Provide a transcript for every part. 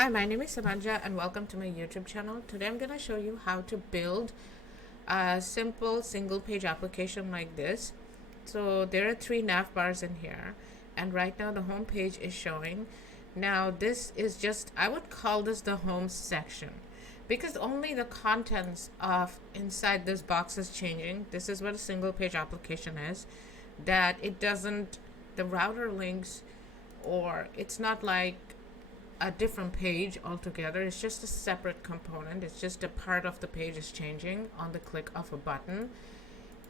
Hi, my name is Samanja and welcome to my YouTube channel. Today I'm going to show you how to build a simple single page application like this. So there are 3 nav bars in here, and right now the home page is showing. Now this is just, I would call this the home section because only the contents of inside this box is changing. This is what a single page application is, that it doesn't, the router links, or it's not like a different page altogether. It's just a separate component. It's just a part of the page is changing on the click of a button.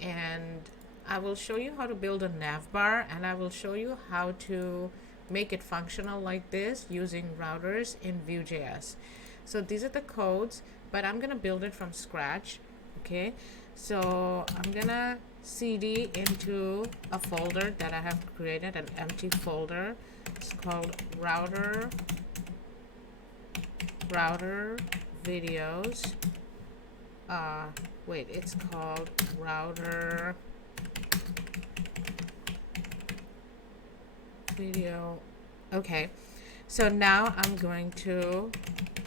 And I will show you how to build a nav bar, and I will show you how to make it functional like this using routers in Vue JS. So these are the codes, but I'm gonna build it from scratch. Okay, so I'm gonna cd into a folder that I have created, an empty folder. It's called router videos. Wait, it's called router video. Okay, so now I'm going to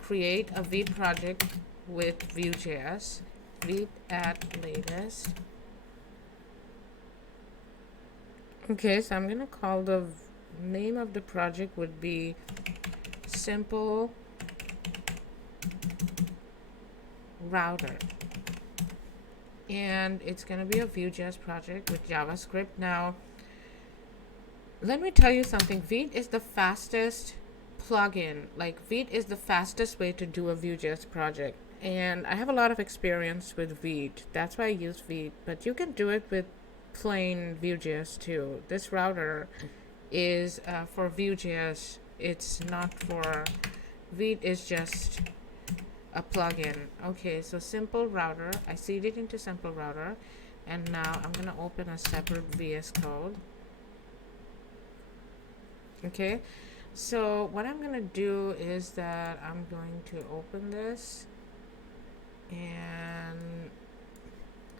create a Vue project with Vue JS. Vue at latest. Okay, so I'm gonna call the name of the project would be simple router, and it's going to be a Vue.js project with JavaScript. Now let me tell you something. Vue is the fastest plugin. Like, Vue is the fastest way to do a Vue.js project, and I have a lot of experience with Vue. That's why I use Vue, but you can do it with plain Vue.js too. This router is for Vue.js. It's not for Vue. Is just a plugin. Okay, so simple router, I seed it into simple router, and now I'm gonna open a separate VS Code. Okay, so what I'm gonna do is that I'm going to open this, and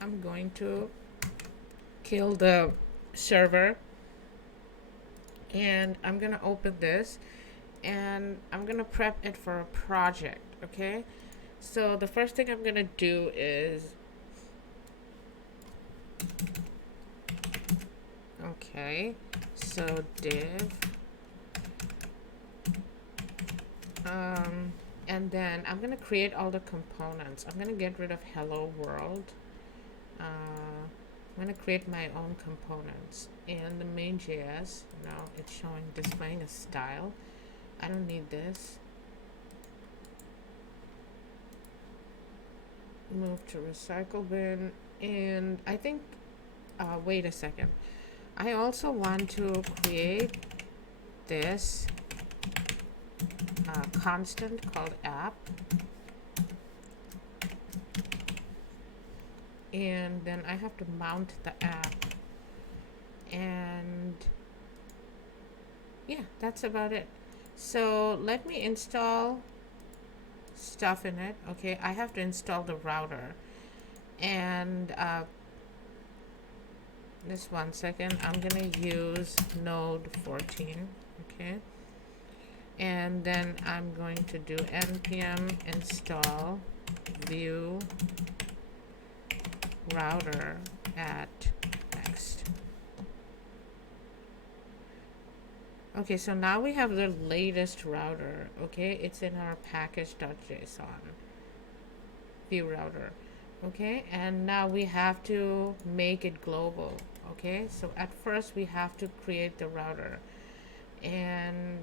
I'm going to kill the server, and I'm gonna open this, and I'm gonna prep it for a project. Okay, so the first thing I'm gonna do is, okay, so div, and then I'm gonna create all the components. I'm gonna get rid of hello world. I'm gonna create my own components, and the main JS, now it's showing displaying a style. I don't need this. Move to recycle bin, and I think wait a second, I also want to create this constant called app, and then I have to mount the app, and yeah, that's about it. So let me install stuff in it. Okay, I have to install the router, and this 1 second, I'm gonna use node 14. Okay, and then I'm going to do npm install Vue router at next. Okay, so now we have the latest router. Okay, it's in our package.json Vue router. Okay, and now we have to make it global. Okay, so at first we have to create the router, and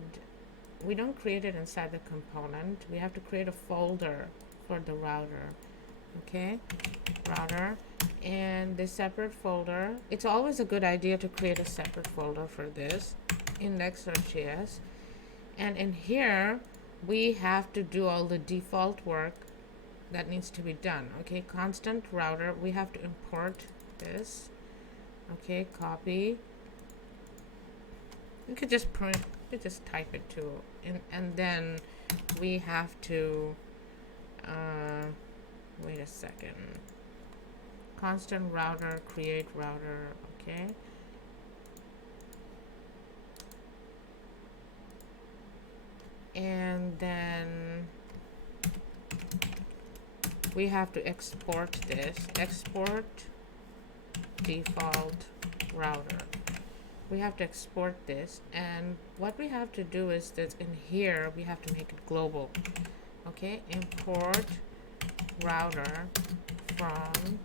we don't create it inside the component. We have to create a folder for the router. Okay, router, and the separate folder, it's always a good idea to create a separate folder for this, index.js, and in here we have to do all the default work that needs to be done. Okay, constant router, we have to import this. Okay, copy, you could just print, you could just type it too, and then we have to wait a second, constant router, create router. Okay, and then we have to export this. Export default router. We have to export this, and what we have to do is that in here we have to make it global. Okay, import router from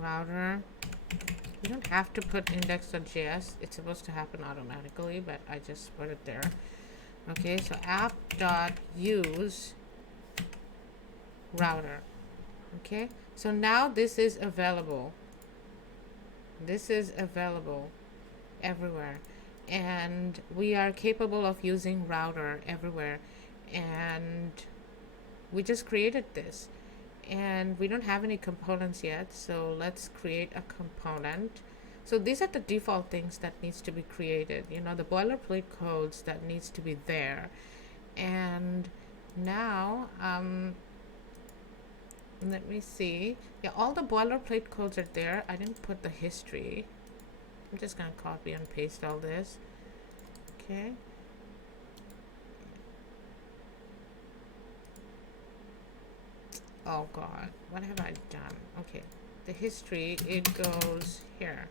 router. You don't have to put index.js, it's supposed to happen automatically, but I just put it there. Okay, so app.use router. Okay, so now this is available. This is available everywhere, and we are capable of using router everywhere, and we just created this, and we don't have any components yet, so let's create a component. So these are the default things that needs to be created, you know, the boilerplate codes that needs to be there. And now let me see. Yeah, all the boilerplate codes are there. I didn't put the history. I'm just gonna copy and paste all this. Okay, oh god, what have I done? Okay, the history, it goes here.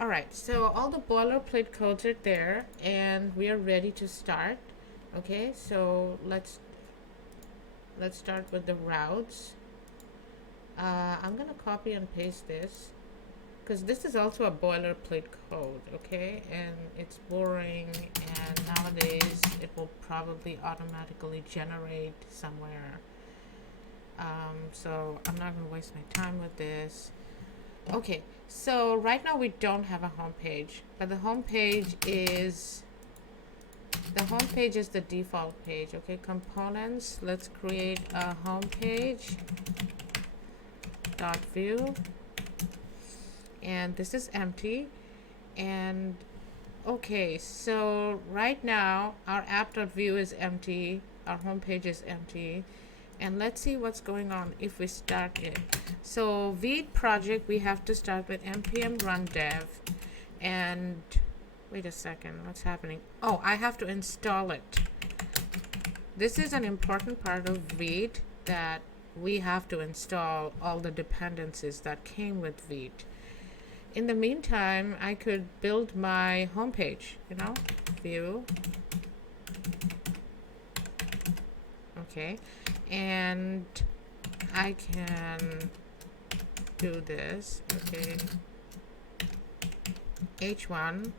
All right, so all the boilerplate codes are there, and we are ready to start. Okay, so let's start with the routes. I'm gonna copy and paste this because this is also a boilerplate code. Okay, and it's boring, and nowadays it will probably automatically generate somewhere. So I'm not gonna waste my time with this. Okay, so right now we don't have a home page, but the home page is the default page. Okay, components, let's create a home page dot view, and this is empty. And okay, so right now our app.view is empty, our home page is empty, and let's see what's going on if we start it. So Vue project, we have to start with npm run dev, and wait a second, what's happening? Oh, I have to install it. This is an important part of Vue, that we have to install all the dependencies that came with Vue. In the meantime, I could build my homepage, you know, Vue. Okay, and I can do this. Okay, h1,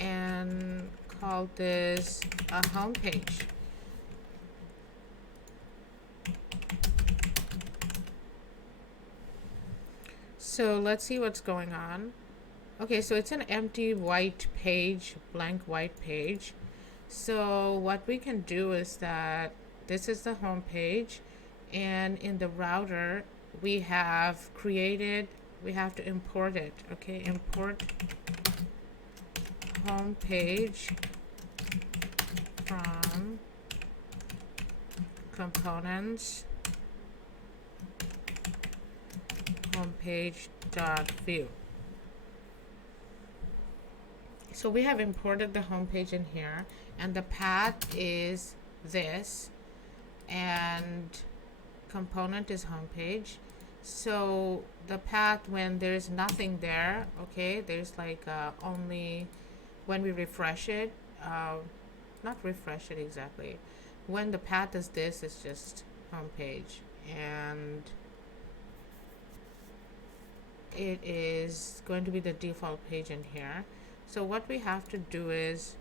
and call this a home page. So let's see what's going on. Okay, so it's an empty white page, blank white page. So what we can do is that this is the home page, and in the router we have created, we have to import it. Okay, import home page from components homepage.view. So we have imported the homepage in here, and the path is this, and component is homepage. So the path, when there's nothing there, okay, there's like only when we refresh it, not refresh it exactly, when the path is this, it's just homepage, and it is going to be the default page in here. So what we have to do is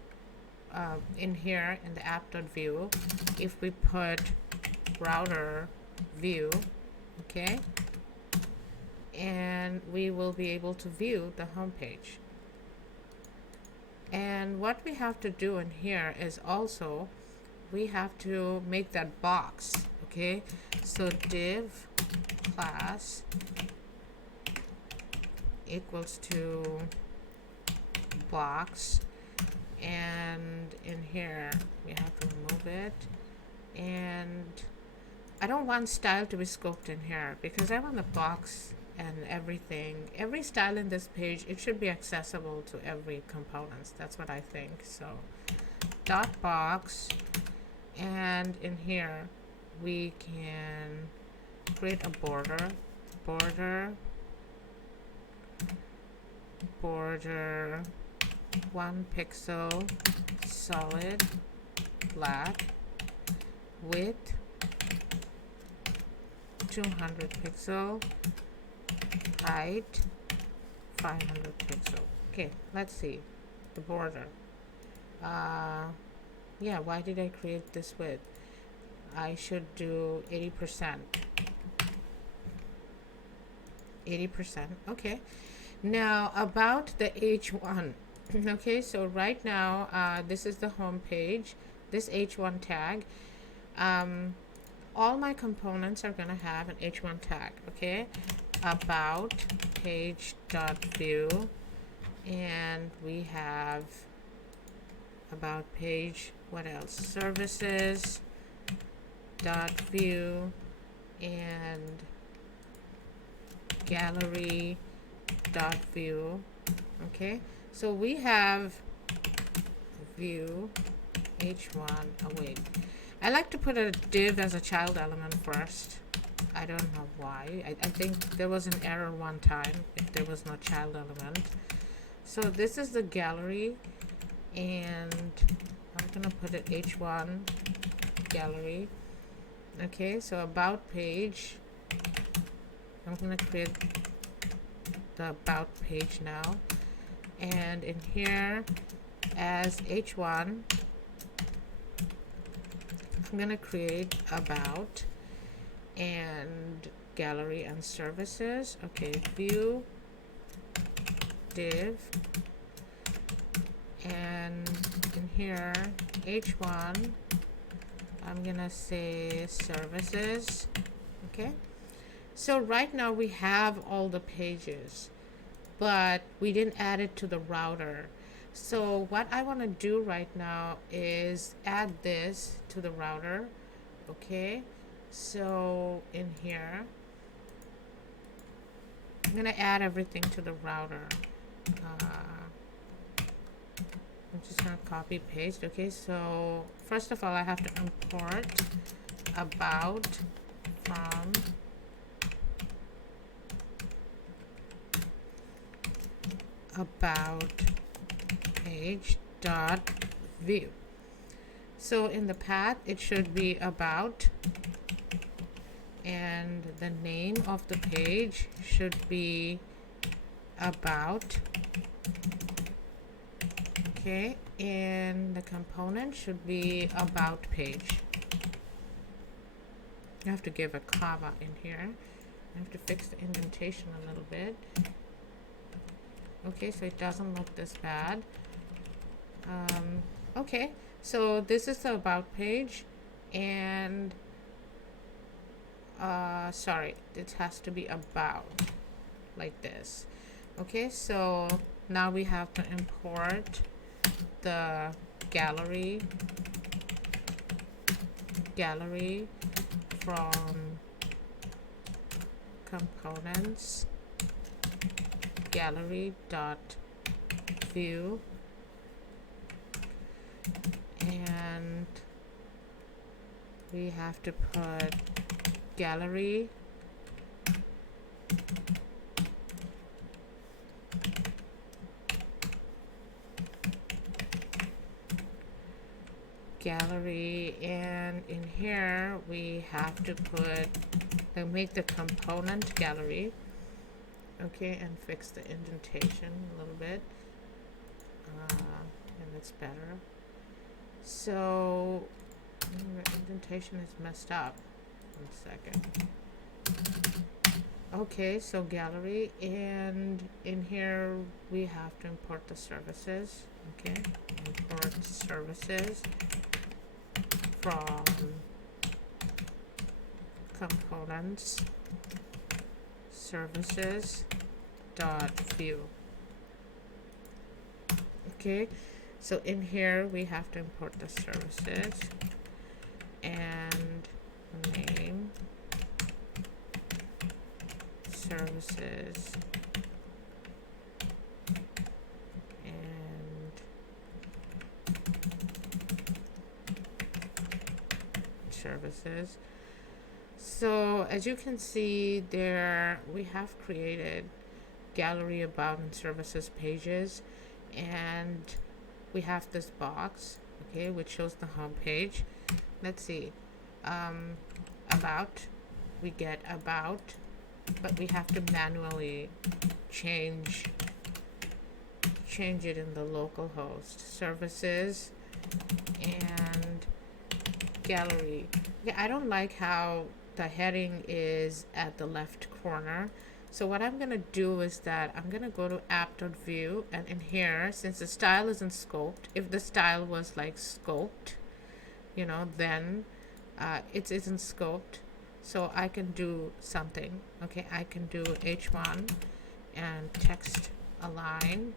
in here in the app.view, if we put router view, okay, and we will be able to view the home page. And what we have to do in here is also we have to make that box. Okay, so div class equals to box, and in here we have to remove it, and I don't want style to be scoped in here because I want the box and everything, every style in this page, it should be accessible to every components. That's what I think. So dot box, and in here we can create a border, border 1 pixel, solid black, width 200 pixel, height 500 pixel. Okay, let's see the border. Yeah, why did I create this width? I should do 80%. 80%. Okay. Now about the H1. Okay, so right now this is the home page. This H1 tag. All my components are gonna have an H1 tag. Okay. About page dot view, and we have about page. What else? Services dot view and gallery dot view. Okay, so we have view h1. Oh wait, I like to put a div as a child element first. I don't know why. I think there was an error one time if there was no child element. So this is the gallery, and I'm gonna put it h1 gallery. Okay, so about page, I'm gonna create the about page now, and in here as h1 I'm gonna create about and gallery and services. Okay, view div, and in here h1 I'm gonna say services. Okay, so right now we have all the pages, but we didn't add it to the router. So what I want to do right now is add this to the router. Okay, so in here I'm gonna add everything to the router. I'm just gonna copy paste. Okay, so first of all I have to import about from about page dot view. So in the path it should be about, and the name of the page should be about. Okay, and the component should be about page. You have to give a comma in here. I have to fix the indentation a little bit. Okay, so it doesn't look this bad. Okay, so this is the about page, and sorry, it has to be about like this. Okay, so now we have to import the gallery from components gallery dot view, and we have to put gallery and in here we have to put make the component gallery. Okay, and fix the indentation a little bit, and it's better. So the indentation is messed up. 1 second. Okay, so gallery, and in here we have to import the services. Okay, import services from components services dot view. Okay, so in here we have to import the services and name services, and services. So as you can see there, we have created gallery, about, and services pages, and we have this box, okay, which shows the home page. Let's see, about, we get about, but we have to manually change it in the local host. Services and gallery. Yeah, I don't like how the heading is at the left corner. So what I'm gonna do is that I'm gonna go to app.view, and in here, since the style isn't scoped, if the style was like scoped, you know, then it isn't scoped. So I can do something. Okay, I can do h1 and text align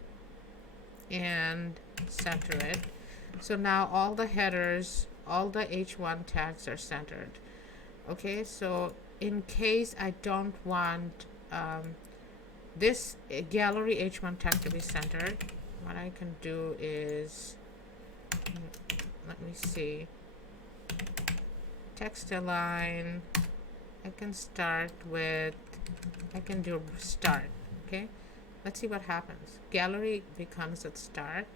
and center it. So now all the headers, all the h1 tags are centered. Okay, so in case I don't want this gallery h1 tag to be centered, what I can do is, let me see, text align. I can start with, I can do start. Okay, let's see what happens. Gallery becomes at start,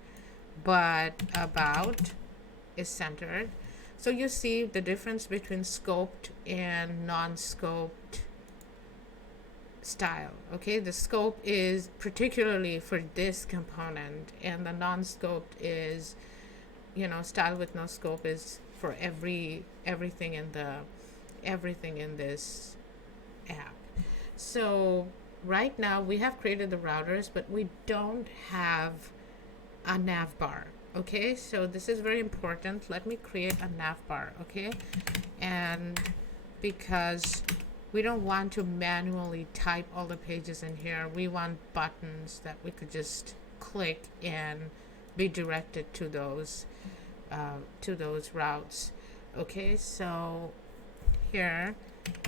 but about is centered. So you see the difference between scoped and non-scoped style. Okay, the scope is particularly for this component, and the non-scoped is, you know, style with no scope is for everything in this app. So right now we have created the routers, but we don't have a nav bar. Okay, so this is very important. Let me create a nav bar. Okay, and because we don't want to manually type all the pages in here, we want buttons that we could just click and be directed to those routes. Okay, so here,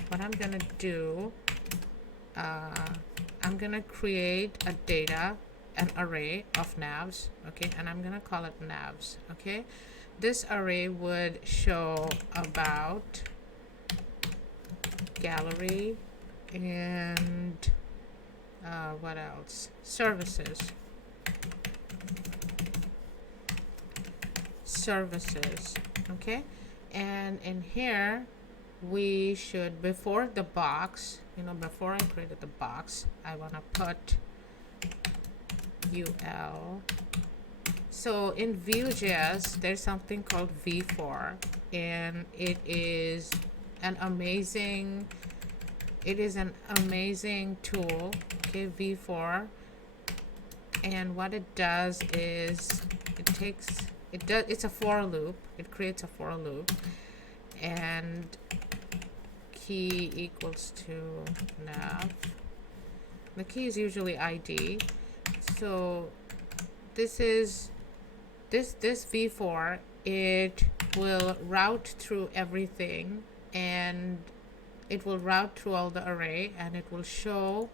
what I'm gonna do, I'm gonna create a data, an array of navs. Okay, and I'm gonna call it navs. Okay, this array would show about, gallery, and what else? Services. Okay, and in here we should, before the box, you know, before I created the box, I want to put ul. So in Vue JS there's something called v4, and it is an amazing tool. Okay, v4, and what it does is it's a for loop. It creates a for loop, and key equals to nav. The key is usually ID. So this v4, it will route through everything, and it will route through all the array, and it will show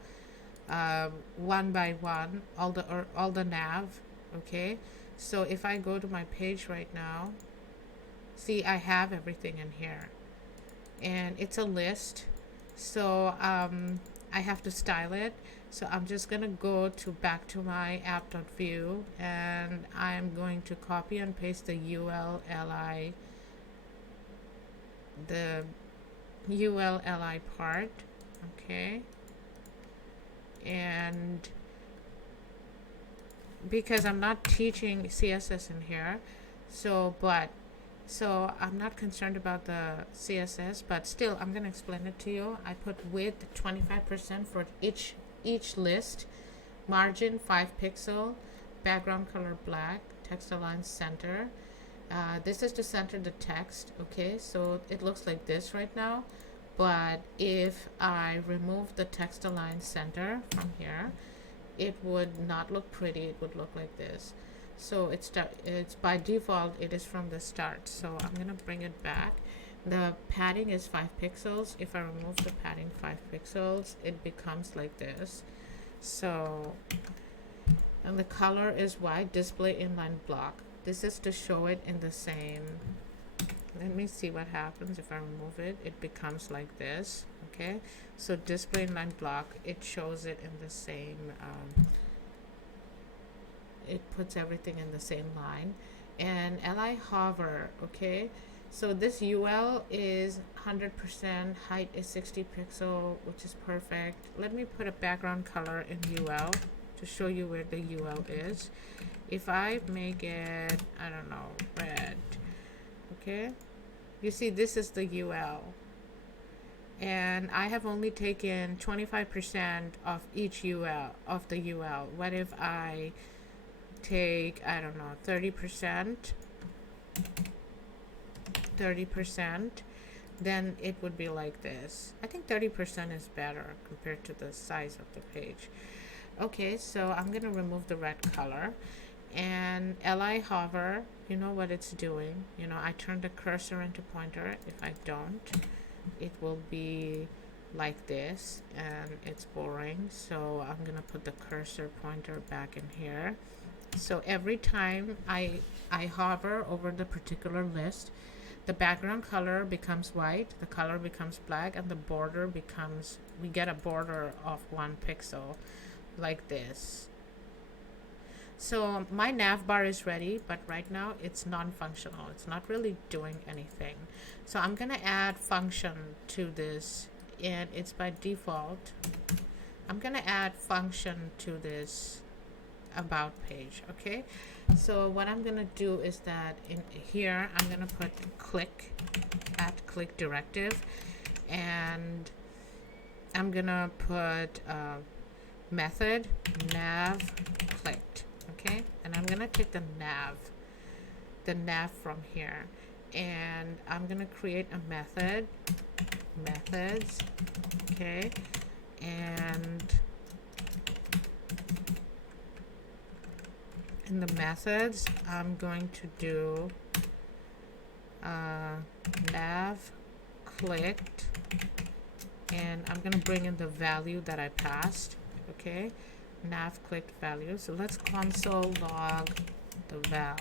one by one all the nav. Okay, so if I go to my page right now, see, I have everything in here, and it's a list. So I have to style it. So I'm just gonna go back to my app.view, and I'm going to copy and paste the ULLI part. Okay, and because I'm not teaching CSS in here, so I'm not concerned about the CSS, but still I'm gonna explain it to you. I put width 25% for each list, margin 5 pixel, background color black, text align center. This is to center the text. Okay, so it looks like this right now, but if I remove the text align center from here, it would not look pretty. It would look like this. So it's by default it is from the start. So I'm gonna bring it back. The padding is 5 pixels. If I remove the padding 5 pixels, it becomes like this. So, and the color is white, display inline block. This is to show it in the same. Let me see what happens if I remove it. It becomes like this. Okay, so display inline block, it shows it in the same, it puts everything in the same line. And li hover, okay, so this UL is 100%, height is 60 pixel, which is perfect. Let me put a background color in UL to show you where the UL is. If I make it, I don't know, red, okay, you see this is the UL, and I have only taken 25% of each UL, of the UL. What if I take, I don't know, 30%, then it would be like this. I think 30% is better compared to the size of the page. Okay, so I'm gonna remove the red color, and li hover, you know what it's doing. You know, I turn the cursor into pointer. If I don't, it will be like this, and it's boring. So I'm gonna put the cursor pointer back in here. So every time I hover over the particular list, the background color becomes white, the color becomes black, and the border becomes, we get a border of 1 pixel like this. So my nav bar is ready, but right now it's non-functional. It's not really doing anything. So I'm gonna add function to this, and it's by default. I'm gonna add function to this about page. Okay, so what I'm gonna do is that in here I'm gonna put click, at click directive, and I'm gonna put method nav clicked. Okay, and I'm gonna take the nav from here, and I'm gonna create a method, methods, okay, and in the methods I'm going to do nav clicked, and I'm gonna bring in the value that I passed. Okay, nav clicked value. So let's console log the val.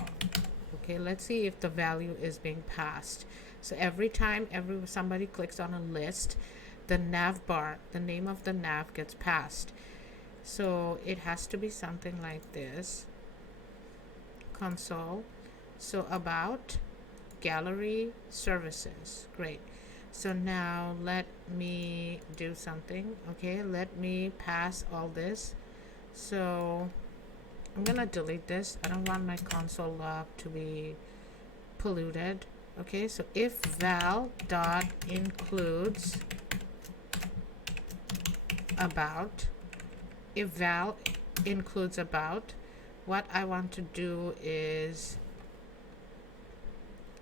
Okay, let's see if the value is being passed. So every time somebody clicks on a list, the nav bar, the name of the nav, gets passed. So it has to be something like this. Console, so about, gallery, services. Great. So now let me do something. Okay, let me pass all this. So I'm gonna delete this. I don't want my console log to be polluted. Okay, so if val dot includes about, if val includes about, what I want to do is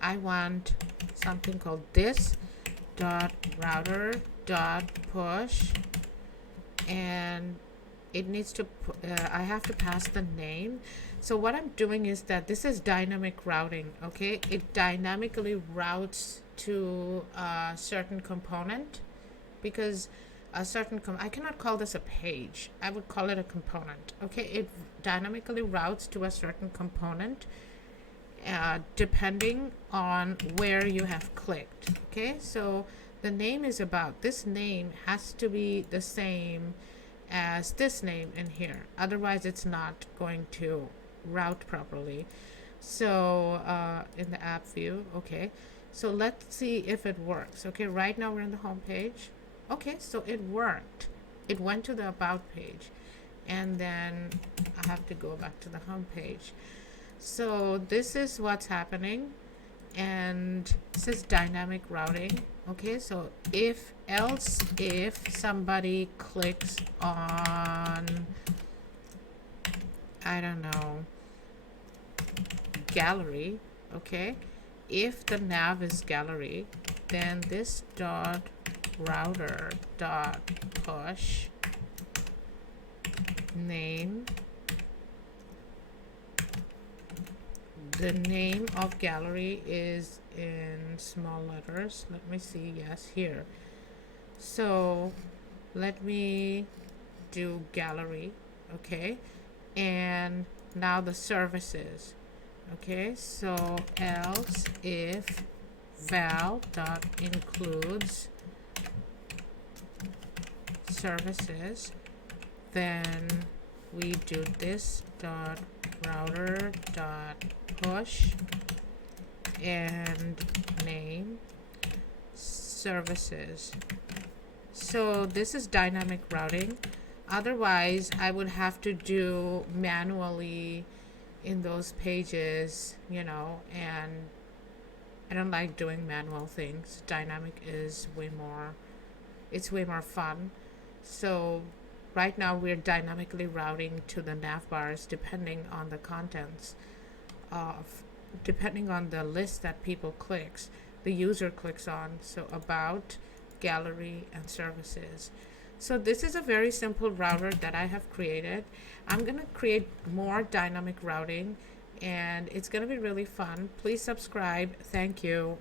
I want something called this dot router dot push, and it needs to I have to pass the name. So what I'm doing is that this is dynamic routing. Okay, it dynamically routes to a certain component, because a certain I cannot call this a page, I would call it a component. Okay, it dynamically routes to a certain component depending on where you have clicked. Okay, so the name is about, this name has to be the same as this name in here, otherwise it's not going to route properly. So in the app view, okay, so let's see if it works. Okay, right now we're in the home page. Okay, so it worked. It went to the about page, and then I have to go back to the home page. So this is what's happening, and this is dynamic routing. Okay, so if else, if somebody clicks on, I don't know, gallery, okay, if the nav is gallery, then this dot router dot push name, the name of gallery is in small letters. Let me see. Yes, here. So let me do gallery. Okay, and now the services. Okay, so else if val dot includes services, then we do this dot router dot push and name services. So this is dynamic routing. Otherwise, I would have to do manually in those pages, you know, and I don't like doing manual things. Dynamic is it's way more fun. So right now we're dynamically routing to the nav bars depending on the contents of, depending on the list that people clicks, the user clicks on. So about, gallery, and services. So this is a very simple router that I have created. I'm going to create more dynamic routing and it's going to be really fun. Please subscribe. Thank you.